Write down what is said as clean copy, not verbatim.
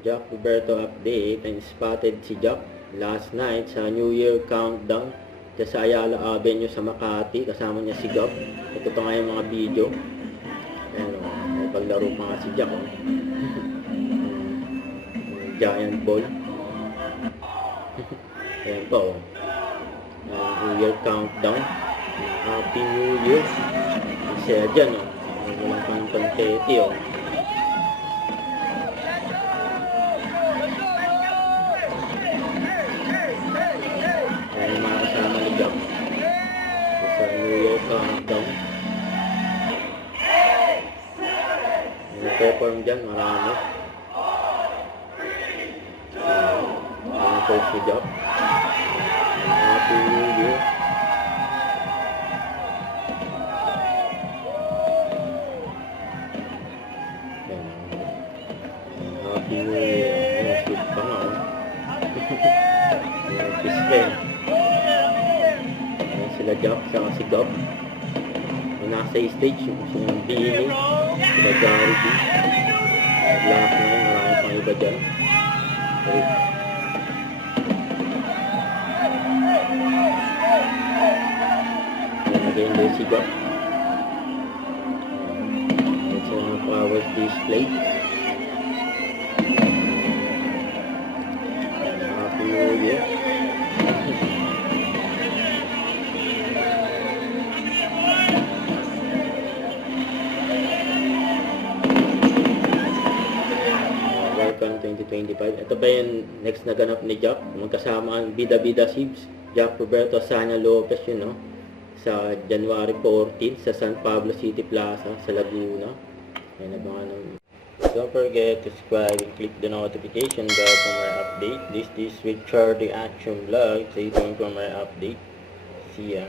Jack Roberto update, and spotted si Jack last night sa New Year countdown sa Ayala Avenue sa Makati, kasama niya si Gab. Ito pa nga yung mga video. Ayan o, may paglaro pa nga si Jack o. Giant ball. Ayan pa o. New Year countdown. Happy New Year. Isa dyan o. Walang pang konfeti o. Sa New York countdown. Nag-perform dyan, marami. Ang coach si Jack. Happy New Year. Happy New Year. Ang sweet pa nga. Yung fish pen. Sila Jack, saka si Gab. Yung nasa stage, yung silang Bini, sila Gary B. Lahat na yun, marami pang iba dyan. Again, there's si Gab. It's a flowers display. Happy New Year. Welcome 2025. Ito pa yung next na ganap ni Jack. Magkasama ang Bida Sibs, Jack Roberto Sanya Lopez yun, no? Sa January 14 sa San Pablo City Plaza sa Laguna. Ayan, abangan naman. Don't forget to subscribe and click the notification bell for more update. This is with Charlie Action Vlog. Stay tuned for more update. See ya.